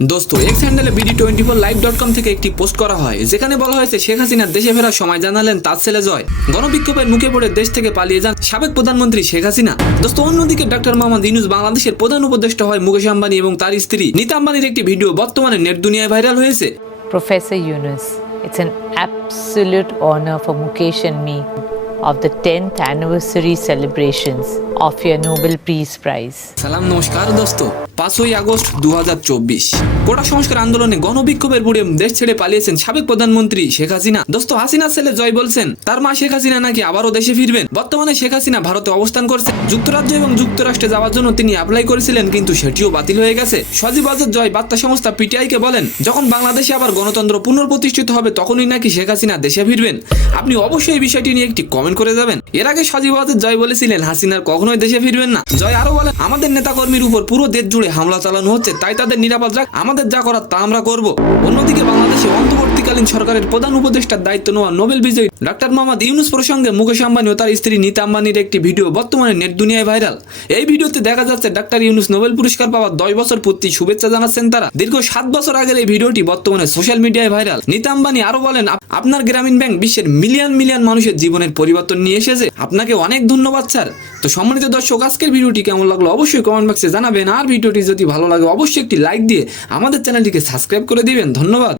দোস্ত এক্স হ্যান্ডেলে BD24live.com থেকে একটি পোস্ট করা হয় যেখানে বলা হয়েছে শেখ হাসিনা দেশে ফেরার সময় জানালেন তার ছেলে জয়। গণবিক্ষোভের মুখে পড়ে দেশ থেকে পালিয়ে যান সাবেক প্রধানমন্ত্রী শেখ হাসিনা। দোস্ত অন্যদিকে ডক্টর মোহাম্মদ ইউনূস বাংলাদেশের প্রধান উপদেষ্টা হয় মুকেশ আম্বানি এবং তার স্ত্রী নীতা আম্বানির একটি ভিডিও বর্তমানে নেট দুনিয়ায় ভাইরাল হয়েছে। Professor Yunus, it's an absolute honor for Mukesh and me of the 10th anniversary celebrations of your Nobel Peace Prize. সালাম নমস্কার দোস্ত। 5ই আগস্ট 2024 কোটা সংস্কার আন্দোলনে গণবিক্ষোভের বুড়ে দেশ ছেড়ে পালিয়েছেন সাবেক প্রধানমন্ত্রী শেখ হাসিনা। দোস্ত হাসিনার ছেলে জয় বলছেন তার মা শেখ হাসিনা নাকি আবারও দেশে ফিরবেন। বর্তমানে শেখ হাসিনা ভারতে অবস্থান করছে। যুক্তরাজ্য এবং যুক্তরাষ্ট্রে যাওয়ার জন্য তিনি অ্যাপ্লাই করেছিলেন কিন্তু সেটিও বাতিল হয়ে গেছে। সজীব ওয়াজেদ জয় বার্তা সংস্থা পিটিআইকে বলেন যখন বাংলাদেশে আবার গণতন্ত্র পুনঃপ্রতিষ্ঠিত হবে তখনই নাকি শেখ হাসিনা দেশে ফিরবেন। আপনি অবশ্যই এই বিষয়টি নিয়ে একটি কমেন্ট করে যাবেন। এর আগে সজীব ওয়াজেদ জয় বলেছিলেন হাসিনার কখনোই দেশে ফিরবেন না। জয় আরো বলেন আমাদের নেতাকর্মীর উপর পুরো দেশ জুড়ে হামলা চালানো হচ্ছে, তাই তাদের নিরাপদ রাখ, আমাদের যা করার তা আমরা করব। অন্যদিকে বাংলাদেশে অন্তর্বর্তীকালীন সরকারের প্রধান উপদেষ্টার দায়িত্ব নেওয়া নোবেল বিজয়ী ডক্টর মোহাম্মদ ইউনূস প্রসঙ্গে মুকেশ আম্বানি ও তার স্ত্রী নীতা আম্বানির একটি ভিডিও বর্তমানে নেট দুনিয়ায় ভাইরাল। এই ভিডিওতে দেখা যাচ্ছে ডক্টর ইউনূস নোবেল পুরস্কার পাওয়ার 10 বছর পূর্তি শুভেচ্ছা জানাচ্ছেন তারা। দীর্ঘ 7 বছর আগের এই ভিডিওটি বর্তমানে সোশ্যাল মিডিয়ায় ভাইরাল। নীতা আম্বানি আরো বলেন আপনার গ্রামীণ ব্যাংক বিশ্বের মিলিয়ন মিলিয়ন মানুষের জীবনের পরিবর্তন নিয়ে এসেছে, আপনাকে অনেক ধন্যবাদ স্যার। তো সম্মানিত দর্শক, আজকের ভিডিওটি কেমন লাগলো অবশ্যই কমেন্ট বক্সে জানাবেন। আর ভিডিওটি যদি ভালো লাগে অবশ্যই একটি লাইক দিয়ে আমাদের চ্যানেলটিকে সাবস্ক্রাইব করে দিবেন। ধন্যবাদ।